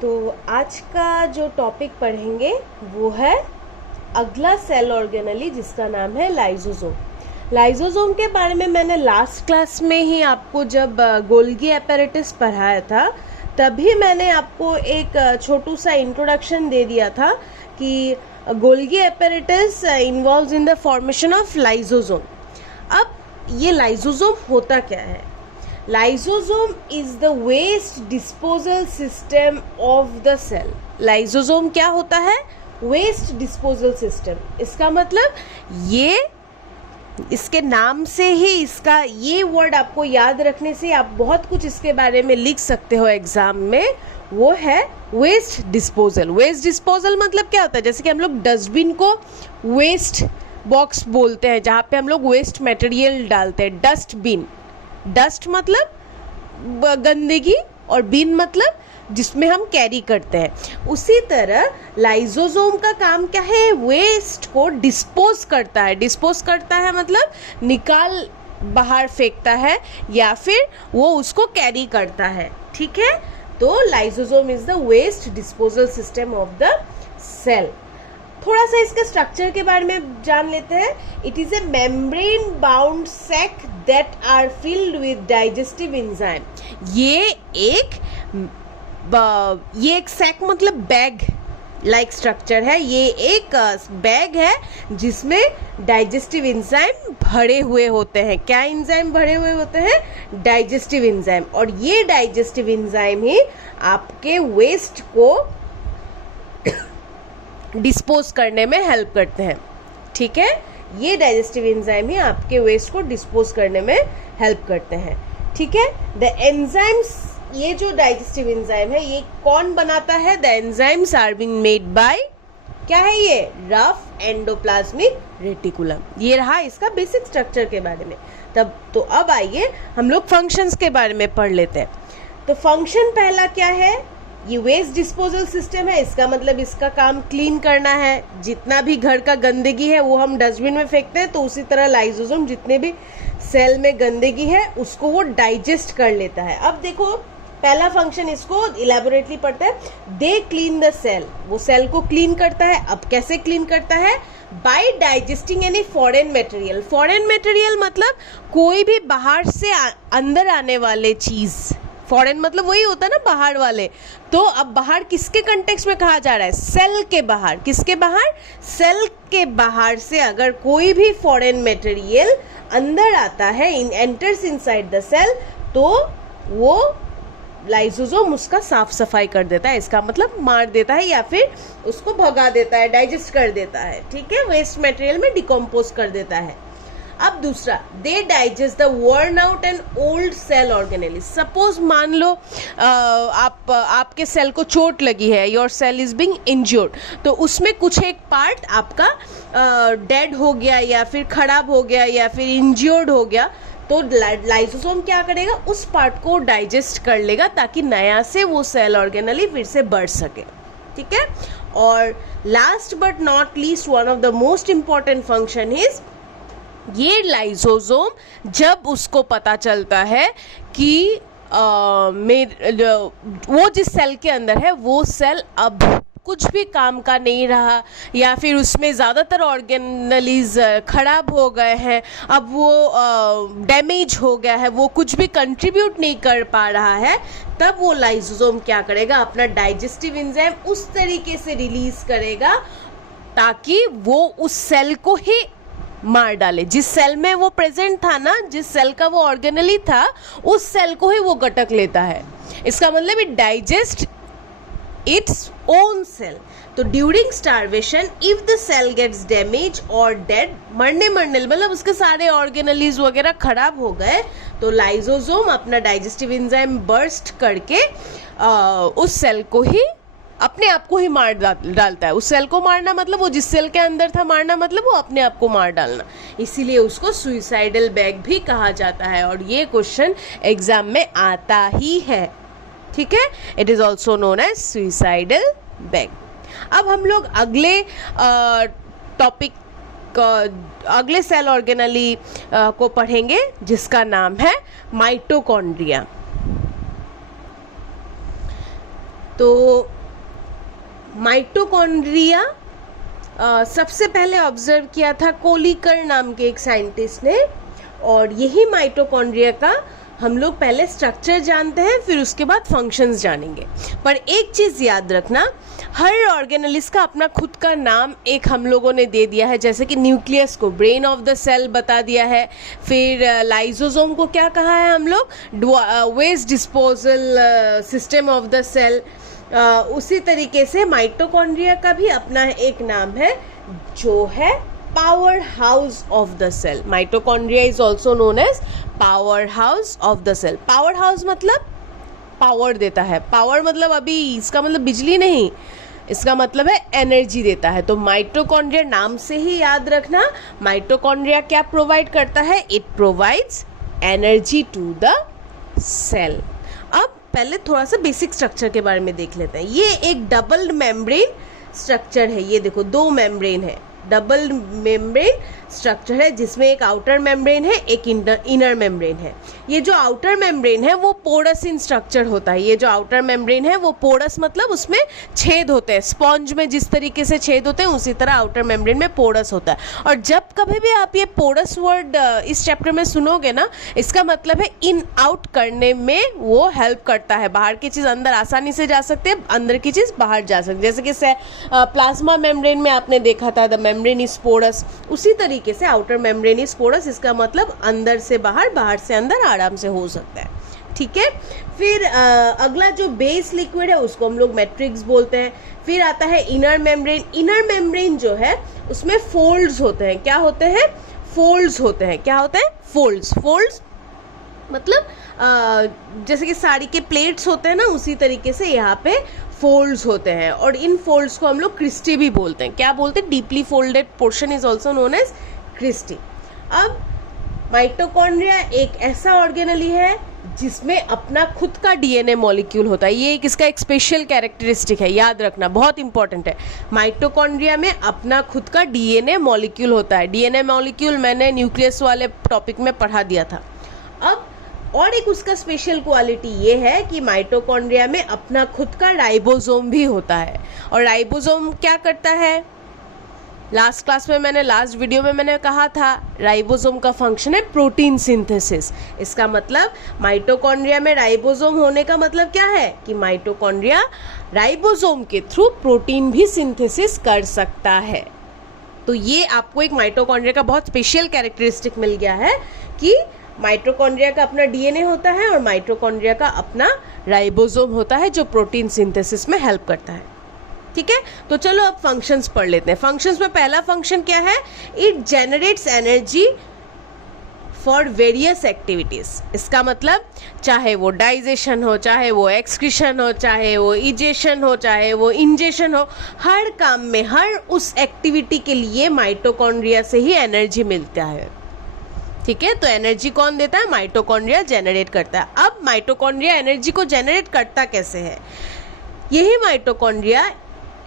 तो आज का जो टॉपिक पढ़ेंगे वो है अगला सेल ऑर्गेनली जिसका नाम है लाइसोसोम। लाइसोसोम के बारे में मैंने लास्ट क्लास में ही आपको जब गोल्गी एपेरेटिस पढ़ाया था तभी मैंने आपको एक छोटू सा इंट्रोडक्शन दे दिया था कि Golgi apparatus involves in the formation of lysosome. अब ये लाइसोसोम होता क्या है? Lysosome is the waste disposal system of the cell. Lysosome क्या होता है? Waste disposal system. इसका मतलब ये इसके नाम से ही इसका ये वर्ड आपको याद रखने से आप बहुत कुछ इसके बारे में लिख सकते हो एग्जाम में। वो है वेस्ट डिस्पोजल। वेस्ट डिस्पोजल मतलब क्या होता है? जैसे कि हम लोग डस्टबिन को वेस्ट बॉक्स बोलते हैं जहाँ पे हम लोग वेस्ट मटेरियल डालते हैं। डस्टबिन, डस्ट मतलब गंदगी और बिन मतलब जिसमें हम कैरी करते हैं। उसी तरह लाइसोसोम का काम क्या है? वेस्ट को डिस्पोज करता है। डिस्पोज करता है मतलब निकाल बाहर फेंकता है या फिर वो उसको कैरी करता है। ठीक है, तो lysosome is the waste disposal system of the cell. थोड़ा सा इसके स्ट्रक्चर के बारे में जान लेते हैं। It is a membrane bound sac that are filled with digestive enzyme. ये एक सैक मतलब बैग लाइक स्ट्रक्चर है। ये एक बैग है जिसमें डाइजेस्टिव एंजाइम भरे हुए होते हैं। क्या एंजाइम भरे हुए होते हैं? Digestive enzyme. और ये डाइजेस्टिव एंजाइम ही आपके वेस्ट को डिस्पोज करने में हेल्प करते हैं। ठीक है, ये डाइजेस्टिव एंजाइम ही आपके वेस्ट को डिस्पोज करने में हेल्प करते हैं। ठीक है, द एंजाइम्स, ये जो डाइजेस्टिव एंजाइम है ये कौन बनाता है? The enzymes are being made by, क्या है ये? Rough endoplasmic reticulum. ये रहा इसका बेसिक स्ट्रक्चर के बारे में। तो अब आइए हम लोग फंक्शंस के बारे में पढ़ लेते हैं। तो फंक्शन पहला क्या है? ये वेस्ट डिस्पोजल सिस्टम है। इसका मतलब इसका काम क्लीन करना है। जितना भी घर का गंदगी है वो हम डस्टबिन में फेंकते हैं, तो उसी तरह लाइसोसोम जितने भी सेल में गंदगी है उसको वो डाइजेस्ट कर लेता है। अब देखो पहला फंक्शन, इसको इलेबोरेटली पढ़ते हैं। They clean the cell. वो सेल को क्लीन करता है। अब कैसे क्लीन करता है? By digesting any foreign material. Foreign material मतलब कोई भी बाहर से अंदर आने वाले चीज। फॉरेन मतलब वही होता है ना, बाहर वाले। तो अब बाहर किसके कंटेक्स्ट में कहा जा रहा है? सेल के बाहर। किसके बाहर? सेल के बाहर से अगर कोई भी फॉरेन मटेरियल अंदर आता है, एंटर्स इनसाइड द सेल, तो वो लाइसोसोम उसका साफ सफाई कर देता है। इसका मतलब मार देता है या फिर उसको भगा देता है, डाइजेस्ट कर देता है। ठीक है, वेस्ट मटेरियल में डिकम्पोज कर देता है। अब दूसरा, they digest the worn out and old cell organelle. Suppose मान लो आपके सेल को चोट लगी है, your cell is being injured, तो उसमें कुछ एक पार्ट आपका डेड हो गया या फिर खराब हो गया या फिर इंज्योर्ड हो गया, तो लाइसोसोम क्या करेगा? उस पार्ट को डाइजेस्ट कर लेगा ताकि नया से वो सेल ऑर्गेनली फिर से बढ़ सके। ठीक है, और last but not least one of the most important function is, ये लाइसोसोम जब उसको पता चलता है कि वो जिस सेल के अंदर है वो सेल अब कुछ भी काम का नहीं रहा या फिर उसमें ज़्यादातर ऑर्गेनलीज खराब हो गए हैं, अब वो डैमेज हो गया है, वो कुछ भी कंट्रीब्यूट नहीं कर पा रहा है, तब वो लाइसोसोम क्या करेगा? अपना डाइजेस्टिव एंजाइम उस तरीके से रिलीज करेगा ताकि वो उस सेल को ही मार डाले। जिस सेल में वो प्रेजेंट था ना, जिस सेल का वो ऑर्गेनली था, उस सेल को ही वो गटक लेता है। इसका मतलब it digest its own cell. तो during starvation if the cell gets damage और डेड, मरने मतलब उसके सारे ऑर्गेनलीज वगैरह खराब हो गए, तो लाइसोसोम अपना डाइजेस्टिव एंजाइम बर्स्ट करके उस सेल को ही अपने आप को ही मार डालता है। उस सेल को मारना मतलब वो जिस सेल के अंदर था, मारना मतलब वो अपने आप को मार डालना। इसीलिए उसको सुइसाइडल बैग भी कहा जाता है और ये क्वेश्चन एग्जाम में आता ही है। ठीक है, it is also known as suicidal bag. अब हम लोग अगले टॉपिक, अगले सेल ऑर्गेनली को पढ़ेंगे जिसका नाम है माइटोकॉन्ड्रिया। तो माइटोकॉन्ड्रिया सबसे पहले ऑब्जर्व किया था कोलिकर नाम के एक साइंटिस्ट ने, और यही माइटोकॉन्ड्रिया का हम लोग पहले स्ट्रक्चर जानते हैं, फिर उसके बाद फंक्शंस जानेंगे। पर एक चीज़ याद रखना, हर ऑर्गेनेलिस का अपना खुद का नाम एक हम लोगों ने दे दिया है। जैसे कि न्यूक्लियस को ब्रेन ऑफ द सेल बता दिया है, फिर लाइजोसोम को क्या कहा है हम लोग, waste disposal system of the cell. उसी तरीके से माइटोकॉन्ड्रिया का भी अपना एक नाम है जो है power house of the cell. Mitochondria is also known as power house of the cell. Power house मतलब पावर देता है, पावर मतलब अभी इसका मतलब बिजली नहीं, इसका मतलब है एनर्जी देता है। तो माइटोकॉन्ड्रिया नाम से ही याद रखना, माइटोकॉन्ड्रिया क्या प्रोवाइड करता है, it provides energy to the cell. अब पहले थोड़ा सा बेसिक स्ट्रक्चर के बारे में देख लेते हैं। ये एक डबल मेम्ब्रेन स्ट्रक्चर है, ये देखो दो मेम्ब्रेन है, डबल मेम्ब्रेन स्ट्रक्चर है जिसमें एक आउटर मेम्ब्रेन है, एक इनर मेम्ब्रेन है। ये जो आउटर मेम्ब्रेन है वो पोरस इन स्ट्रक्चर होता है। ये जो आउटर मेम्ब्रेन है वो पोरस मतलब उसमें छेद होते हैं, स्पॉन्ज में जिस तरीके से छेद होते हैं उसी तरह आउटर मेम्ब्रेन में पोरस होता है। और जब कभी भी आप ये पोरस वर्ड इस चैप्टर में सुनोगे ना, इसका मतलब है इन आउट करने में वो हेल्प करता है। बाहर की चीज़ अंदर आसानी से जा सकती है, अंदर की चीज़ बाहर जा सकती है। जैसे कि प्लाज्मा मेम्ब्रेन में आपने देखा था द मेम्ब्रेन इज पोरस, उसी तरीके से आउटर मेम्ब्रेन इज पोरस, इसका मतलब अंदर से बाहर, बाहर से अंदर आराम से हो सकता है। ठीक है, फिर अगला जो बेस लिक्विड है उसको हम लोग मैट्रिक्स बोलते हैं। फिर आता है इनर मेम्ब्रेन। इनर मेम्ब्रेन जो है उसमें फोल्ड्स होते हैं। क्या होते हैं, फोल्ड्स होते हैं। क्या होते हैं, फोल्ड्स। फोल्ड्स मतलब जैसे कि साड़ी के प्लेट्स होते हैं ना, उसी तरीके से यहाँ पे फोल्ड्स होते हैं, और इन फोल्ड्स को हम लोग क्रिस्टी भी बोलते हैं। क्या बोलते हैं, deeply folded portion is also known as cristae. अब माइटोकॉन्ड्रिया एक ऐसा ऑर्गेनली है जिसमें अपना खुद का डीएनए मॉलिक्यूल होता है। ये इसका एक स्पेशल कैरेक्टरिस्टिक है, याद रखना, बहुत इंपॉर्टेंट है। माइटोकॉन्ड्रिया में अपना खुद का डीएनए मॉलिक्यूल होता है। डीएनए मॉलिक्यूल मैंने न्यूक्लियस वाले टॉपिक में पढ़ा दिया था। अब और एक उसका स्पेशल क्वालिटी ये है कि माइटोकॉन्ड्रिया में अपना खुद का राइबोसोम भी होता है। और राइबोसोम क्या करता है, लास्ट क्लास में मैंने, लास्ट वीडियो में मैंने कहा था, राइबोसोम का फंक्शन है प्रोटीन सिंथेसिस। इसका मतलब माइटोकॉन्ड्रिया में राइबोसोम होने का मतलब क्या है कि माइटोकॉन्ड्रिया राइबोसोम के थ्रू प्रोटीन भी सिंथेसिस कर सकता है। तो ये आपको एक माइटोकॉन्ड्रिया का बहुत स्पेशल कैरेक्टरिस्टिक मिल गया है कि माइटोकॉन्ड्रिया का अपना डीएनए होता है और माइटोकॉन्ड्रिया का अपना राइबोसोम होता है जो प्रोटीन सिंथेसिस में हेल्प करता है। ठीक है, तो चलो अब फंक्शंस पढ़ लेते हैं। फंक्शंस में पहला फंक्शन क्या है, it generates energy for various activities. इसका मतलब चाहे वो डाइजेशन हो, चाहे वो एक्सक्रीशन हो, चाहे वो इजेशन हो, चाहे वो इंजेशन हो, हर काम में, हर उस एक्टिविटी के लिए माइटोकॉन्ड्रिया से ही एनर्जी मिलता है। ठीक है, तो एनर्जी कौन देता है, माइटोकॉन्ड्रिया जनरेट करता है। अब माइटोकॉन्ड्रिया एनर्जी को जनरेट करता कैसे है, यही माइटोकॉन्ड्रिया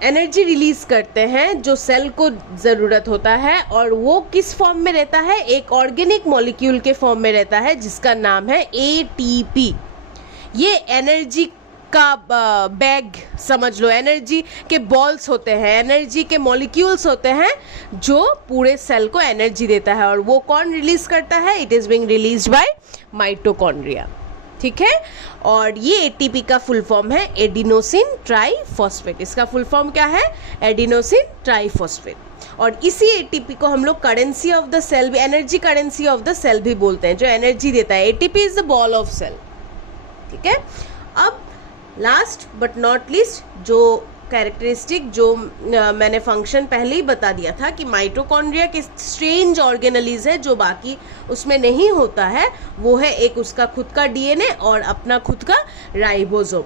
एनर्जी रिलीज करते हैं जो सेल को ज़रूरत होता है, और वो किस फॉर्म में रहता है, एक ऑर्गेनिक मॉलिक्यूल के फॉर्म में रहता है जिसका नाम है एटीपी। ये एनर्जी का बैग समझ लो, एनर्जी के बॉल्स होते हैं, एनर्जी के मॉलिक्यूल्स होते हैं जो पूरे सेल को एनर्जी देता है। और वो कौन रिलीज करता है, it is being released by mitochondria. ठीक है, और ये एटीपी का फुल फॉर्म है एडिनोसिन ट्राइफॉस्फेट। इसका फुल फॉर्म क्या है, एडिनोसिन ट्राइफॉस्फेट। और इसी एटीपी को हम लोग करेंसी ऑफ द सेल भी, energy currency of the cell भी बोलते हैं, जो एनर्जी देता है। ATP is the ball of cell. ठीक है, अब लास्ट बट नॉट लीस्ट जो कैरेक्टरिस्टिक जो मैंने फंक्शन पहले ही बता दिया था कि माइटोकॉन्ड्रिया के स्ट्रेंज ऑर्गेनलीज है जो बाकी उसमें नहीं होता है, वो है एक उसका खुद का डीएनए और अपना खुद का राइबोसोम।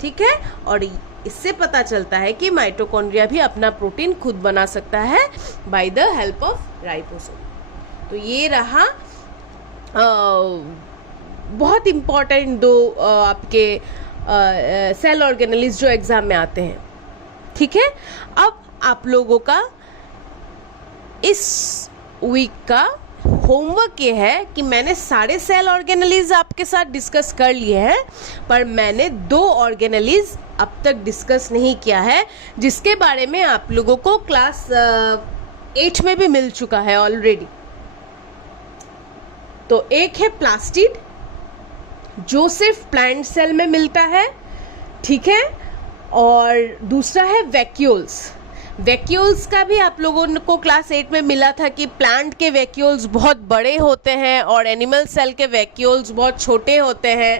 ठीक है, और इससे पता चलता है कि माइटोकॉन्ड्रिया भी अपना प्रोटीन खुद बना सकता है by the help of ribosome. तो ये रहा बहुत इम्पॉर्टेंट दो आपके सेल ऑर्गेनलीज जो एग्जाम में आते हैं। ठीक है, अब आप लोगों का इस वीक का होमवर्क ये है कि मैंने सारे सेल ऑर्गेनेलीज आपके साथ डिस्कस कर लिए हैं, पर मैंने 2 ऑर्गेनेलीज अब तक डिस्कस नहीं किया है, जिसके बारे में आप लोगों को क्लास 8 में भी मिल चुका है ऑलरेडी। तो एक है प्लास्टिड, जो सिर्फ प्लांट सेल में मिलता है, ठीक है, और दूसरा है वैक्यूल्स। वैक्यूल्स का भी आप लोगों को क्लास 8 में मिला था कि प्लांट के वैक्यूल्स बहुत बड़े होते हैं और एनिमल सेल के वैक्यूल्स बहुत छोटे होते हैं।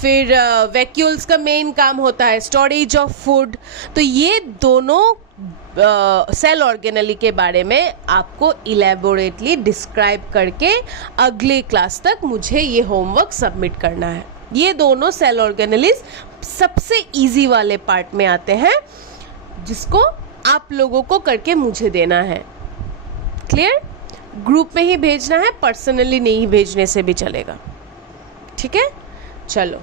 फिर वैक्यूल्स का मेन काम होता है स्टोरेज ऑफ फूड। तो ये दोनों सेल ऑर्गेनेली के बारे में आपको इलेबोरेटली डिस्क्राइब करके अगले क्लास तक मुझे ये होमवर्क सबमिट करना है। ये दोनों सेल ऑर्गेनेलीज सबसे इजी वाले पार्ट में आते हैं, जिसको आप लोगों को करके मुझे देना है। क्लियर? ग्रुप में ही भेजना है, पर्सनली नहीं भेजने से भी चलेगा। ठीक है, चलो।